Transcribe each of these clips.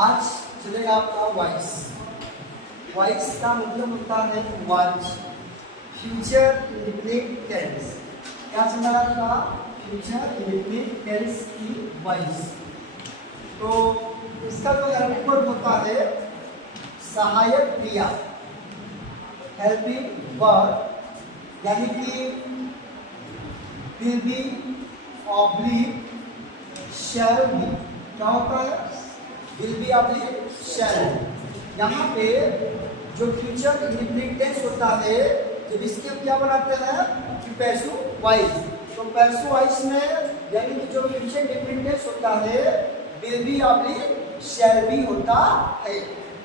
आज चलेगा आपका वॉइस। वॉइस का मतलब होता है वॉच, फ्यूचर इंडेफिनिट टेंस। क्या चल रहा है आपका? फ्यूचर इंडेफिनिट टेंस की वॉइस। तो इसका जो हेल्पिंग वर्ब होता है सहायक क्रिया, हेल्पिंग वर्ब, यानी कि will be, oblique, shall be. क्या होता है? विल बी ऑब्लिक शैल। यहाँ पे जो फ्यूचर इंडेफिनिट टेंस होता है जब इसके हम क्या बनाते हैं कि पैसू वाइज। तो पैसू वाइज में यानी कि जो फ्यूचर इंडेफिनिट टेंस होता है will be oblique shall B होता है।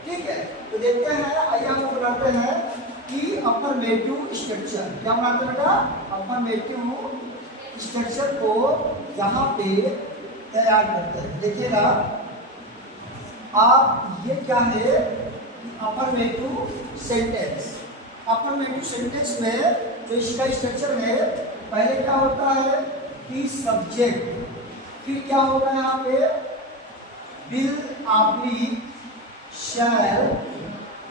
ठीक है, तो देखते हैं, आइए हम बनाते हैं कि अफर्मेटिव स्ट्रक्चर। क्या बनाते हैं बेटा? अफर्मेटिव स्ट्रक्चर को यहाँ पे तैयार करते हैं। देखिएगा आप, ये क्या है? Affirmative sentence. अफर्मेटिव सेंटेंस में जो इसका स्ट्रक्चर है, पहले क्या होता है कि सब्जेक्ट, फिर क्या होगा यहाँ पे will oblique shall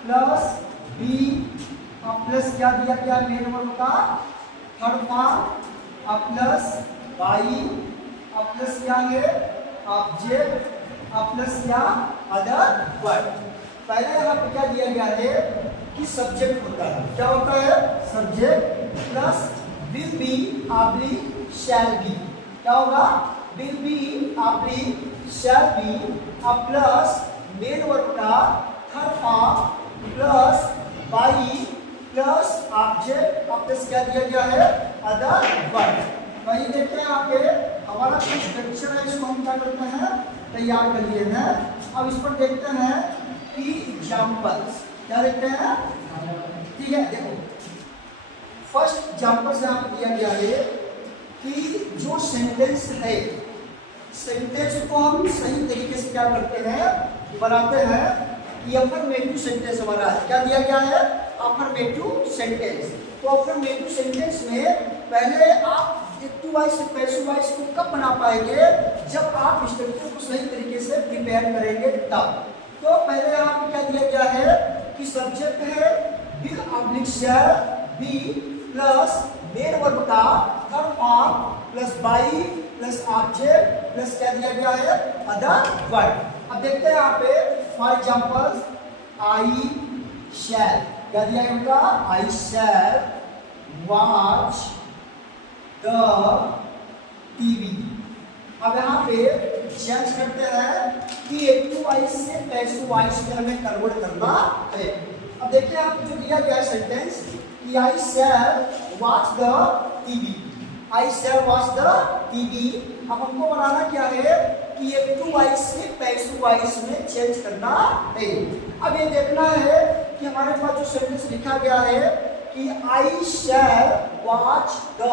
plus be, plus क्या दिया गया मेन वर्ब का third form, plus by, plus क्या है ऑब्जेक्ट, प्लस क्या अदर वर्ड। पहले यहाँ पे क्या दिया गया है कि सब्जेक्ट होता है। क्या होता है? Subject plus will be oblique shall be. क्या होगा? Will be oblique shall be, plus main verb का third form plus by plus object, plus क्या दिया गया है अदर वर्ड। वही देखते हैं यहाँ पे हमारा जो स्ट्रक्चर है इसको हम क्या करते हैं तैयार कर लिए हैं। अब इस पर देखते हैं कि एग्जाम्पल्स क्या देखते हैं। ठीक है, देखो फर्स्ट एग्जाम्पल से यहाँ दिया गया है कि जो सेंटेंस है, सेंटेंस को हम सही तरीके से क्या करते हैं बनाते हैं। ये अफर्मेटिव सेंटेंस हमारा है। क्या दिया गया है? Affirmative sentence. तो अफर्मेटिव सेंटेंस में पहले आप एक्टिव वॉइस से पैसिव वॉइस को कब बना पाएंगे? जब आप स्ट्रक्चर को सही तरीके से प्रिपेयर करेंगे तब। तो पहले यहाँ पे क्या दिया गया है कि सब्जेक्ट है will oblique shall be plus main verb का third form plus by plus object plus क्या दिया गया है अदर वर्ड। अब देखते हैं यहाँ पे फॉर एग्जाम्पल आई शैल, क्या दिया गया? आई शैल वॉच द टीवी। अब यहाँ पे चेंज करते हैं कि एक्टिव वॉइस से पैसिव वॉइस में हमें कन्वर्ट करना है। अब देखिए यहाँ पे जो दिया गया सेंटेंस कि I shall watch the TV, I shall watch the TV. अब हमको बनाना क्या है कि एक्टिव वॉइस से पैसिव वॉइस में चेंज करना है। अब ये देखना है कि हमारे पास जो सेंटेंस लिखा गया है कि I shall watch the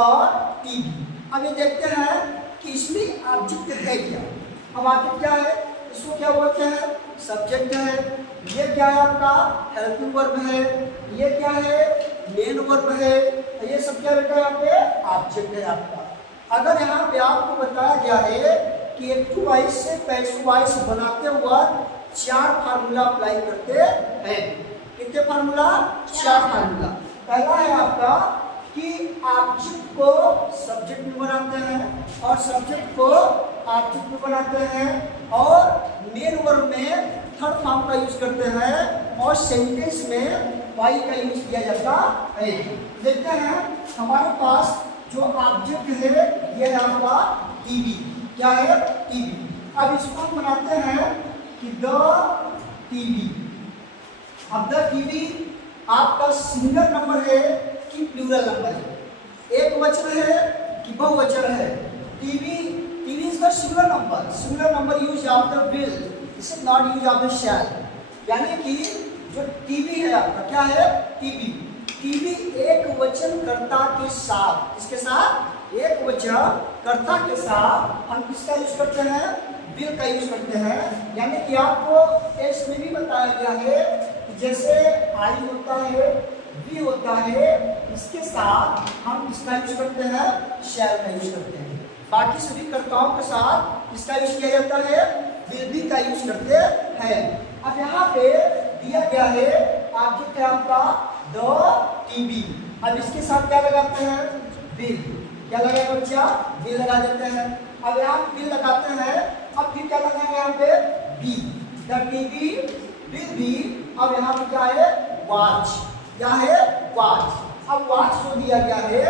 TV. अब ये देखते हैं कि इसमें ऑब्जेक्ट है क्या। अब ऑब्जेक्ट क्या है? इसको क्या बोलते हैं? सब्जेक्ट है। ये क्या है आपका? हेल्पिंग वर्ब है। ये क्या है? मेन वर्ब है। ये सब क्या बेटा यहाँ पे ऑब्जेक्ट है आपका। अगर यहाँ पे आपको बताया गया है कि एक्टिव वॉइस से पैसिव वॉइस बनाते हुआ 4 फार्मूला अप्लाई करते हैं। कितने फार्मूला? 4 फार्मूला। पहला है आपका कि ऑब्जेक्ट को सब्जेक्ट में बनाते हैं और सब्जेक्ट को ऑब्जेक्ट में बनाते हैं और मेन वर्ब में थर्ड फॉर्म का यूज करते हैं और सेंटेंस में वाई का यूज किया जाता है। देखते हैं हमारे पास जो ऑब्जेक्ट है ये है आपका टीवी। क्या है? टीवी। अब इसको हम बनाते हैं कि द टीवी। अब द टीवी आपका सिंगल नंबर है कि प्लूरल नंबर है? एक वचन है कि बहुवचन है? TV, TV is the single number. Single number use after will, it is not use after shall. यानी कि जो टीवी है आपका क्या है? टीवी। टीवी एक वचन कर्ता के साथ, इसके साथ एक वचन कर्ता के साथ हम किसका यूज करते हैं? विल का यूज करते हैं। यानी कि आपको टेक्स्ट में भी बताया गया है कि जैसे आई होता है, वी होता है, इसके साथ हम किसका यूज करते हैं? शैल का यूज करते हैं। बाकी सभी कर्ताओं के साथ किसका यूज किया जाता है? विल बी का यूज करते हैं। अब यहाँ पे दिया गया है ऑब्जेक्ट है आपका द टीवी। अब इसके साथ क्या लगाते हैं? विल। क्या लगाएगा बच्चा? विल लगा देते हैं। अब यहाँ विल लगाते हैं, अब फिर क्या लगाएंगे यहाँ पे? Be. The TV will be. अब यहाँ पे क्या है? वॉच। क्या है? वॉच। अब वॉच जो दिया गया है,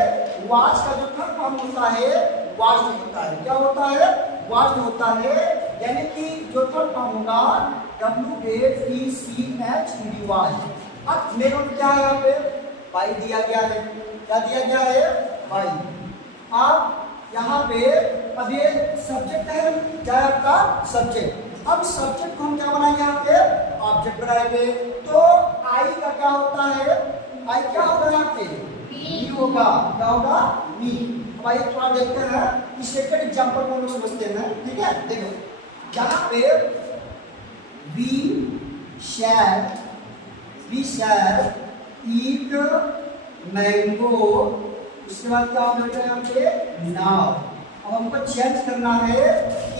वॉच का जो थर्ड फॉर्म होता है वॉच होता है। क्या होता है? वॉच होता है, यानी कि जो थर्ड फॉर्म होगा WATCH वॉच। अब मेरे को क्या है यहाँ पे? बाई दिया गया है। क्या दिया गया है? बाई। अब यहाँ पे अब ये सब्जेक्ट है, क्या है आपका? सब्जेक्ट। अब सब्जेक्ट को हम क्या बनाएंगे? यहाँ पे ऑब्जेक्ट बनाएंगे। तो आई का क्या होता है? आई क्या होगा यहाँ पे? मी होगा। क्या होगा? मी। अब आइए थोड़ा देखते हैं, इस सेकंड एग्जांपल को हम लोग समझते हैं। ठीक है, देखो यहाँ पे वी शैल ईट मैंगो। उसके बाद क्या होगा यहाँ पे? नाउ। अब हमको चेंज करना है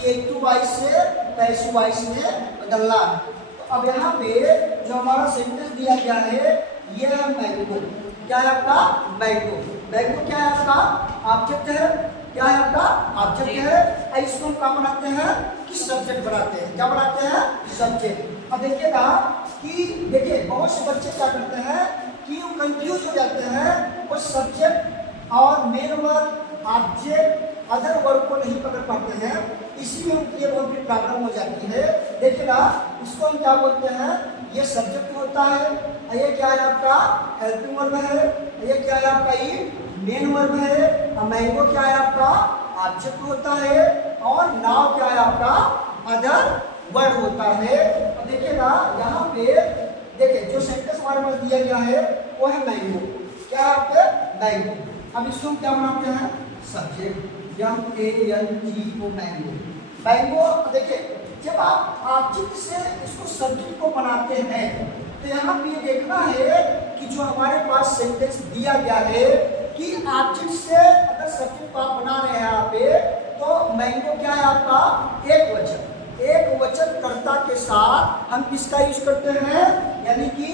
कि एक टू वाइस से पैसिव वाइस में बदलना है। तो अब यहाँ पे जो हमारा सेंटेंस दिया गया है ये है मैंगो। क्या है आपका? मैंगो। मैंगो क्या है आपका? ऑब्जेक्ट है। क्या है आपका? ऑब्जेक्ट है। इसको हम क्या बनाते हैं? कि सब्जेक्ट बनाते हैं। क्या बनाते हैं? सब्जेक्ट। अब देखिएगा कि देखिए बहुत से बच्चे क्या करते हैं कि वो कंफ्यूज हो जाते हैं, वो सब्जेक्ट और main verb, object, other verb को नहीं पकड़ पाते हैं, इसीलिए उनके लिए बहुत बड़ी प्रॉब्लम हो जाती है। देखिएगा इसको हम क्या बोलते हैं? ये सब्जेक्ट होता है, ये क्या है आपका? हेल्पिंग वर्ब है। ये क्या है आपका? ये मेन वर्ब है। और मैंगो क्या है आपका? ऑब्जेक्ट होता है। और नाउ क्या है आपका? अदर वर्ड होता है। अब देखिएगा यहाँ पे देखिए जो सेंटेंस हमारे पास दिया गया है वो है मैंगो। क्या है आपके? मैंगो। अब इसको हम क्या बनाते हैं? सब्जेक्ट। MANGO mango. मैंगो देखिए जब आप ऑब्जेक्ट से इसको सब्जेक्ट को बनाते हैं तो यहाँ पे ये देखना है कि जो हमारे पास सेंटेंस दिया गया है कि ऑब्जेक्ट से अगर सब्जेक्ट को आप बना रहे हैं यहाँ पे, तो मैंगो क्या है आपका? एक वचन। एक वचन कर्ता के साथ हम किसका यूज करते हैं? यानी कि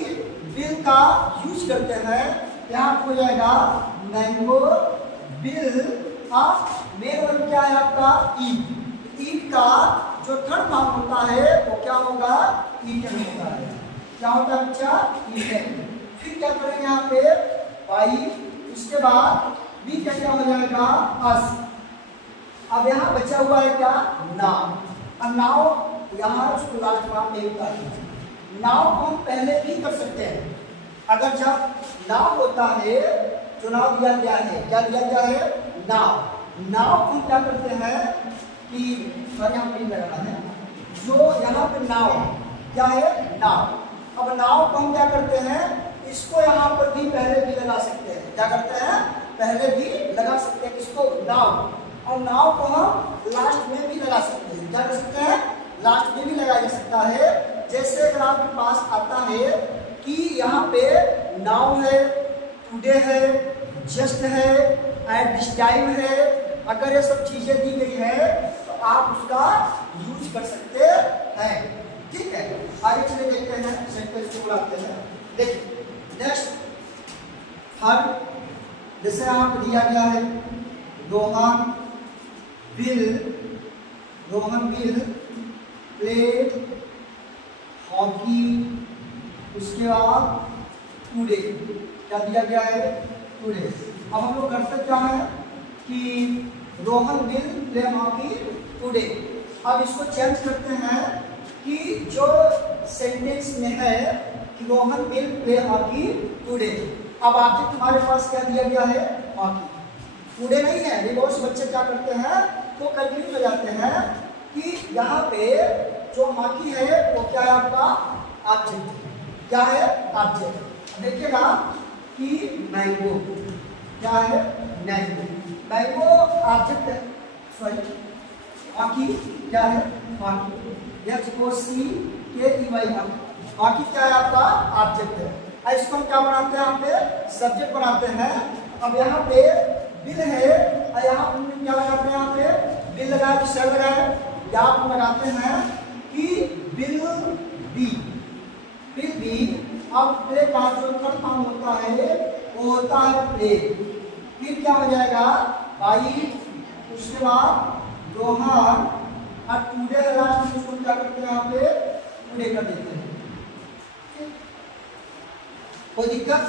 विल का यूज करते हैं। यहाँ हो जाएगा मैंगो विल। मेन वर्ब क्या है आपका? ईट। ईट का जो थर्ड फॉर्म होता है वो क्या होगा? ईटन होता है। क्या होता है बच्चा? ईटन। फिर क्या करेंगे यहाँ पे? बाई। उसके बाद बी क्या क्या हो जाएगा? अस। अब यहाँ बचा हुआ है क्या? नाउ। अब नाउ यहाँ उसको लास्ट में आप नहीं उतार दीजिए। नाउ को हम पहले भी कर सकते हैं। अगर जब नाउ होता है, चुनाव दिया गया है, क्या दिया गया है? नाउ। नाउ को हम क्या करते हैं कि यहाँ पे लगाना है, जो यहाँ पे नाउ क्या है? नाउ। अब नाउ को हम क्या करते हैं? इसको यहाँ पर भी पहले भी लगा सकते हैं। क्या करते हैं? पहले भी लगा सकते हैं इसको नाउ। और नाउ को हम लास्ट में भी लगा सकते हैं। क्या कर सकते हैं? लास्ट में भी लगाया जा सकता है। जैसे अगर आपके पास आता है कि यहाँ पे नाउ है, टुडे है, जस्ट है, एट दिस टाइम है, अगर ये सब चीजें दी गई है तो आप उसका यूज कर सकते हैं। ठीक है, आगे चले देखते हैं, सेंटेंस को बुलाते हैं। देखिए नेक्स्ट थर्ड, जैसे यहाँ पे दिया गया है रोहन विल प्ले हॉकी। उसके बाद टुडे क्या दिया गया है? टुडे। अब हम लोग करते क्या है कि Rohan will play hockey today. अब इसको चेंज करते हैं कि जो सेंटेंस में है कि Rohan will play hockey today, अब ऑब्जेक्ट हमारे पास क्या दिया गया है? हॉकी। टुडे नहीं है। ये बहुत से बच्चे क्या करते हैं तो कंफ्यूज हो जाते हैं कि यहाँ पे जो हॉकी है वो क्या है आपका? ऑब्जेक्ट। क्या है? ऑब्जेक्ट। देखिएगा कि मैंगो क्या है? मैंगो। मैंगो ऑब्जेक्ट है, सॉरी हॉकी क्या है? हॉकी। HOCKEY हॉकी क्या है आपका? ऑब्जेक्ट है। इसको हम क्या बनाते हैं? यहाँ पे सब्जेक्ट बनाते हैं। अब यहाँ पे बिल है और यहाँ पे क्या लगाते हैं? यहाँ पे बिल लगाया तो सेल लगाए, या आप लगाते हैं ही विल बी, अब प्ले का जो थर्ड फॉर्म होता है वो होता है प्ले। फिर क्या हो जाएगा भाई, उसके बाद रोहन और टुडे लास्ट में उसको क्या करते हैं यहाँ पे टुडे कर देते हैं। कोई दिक्कत?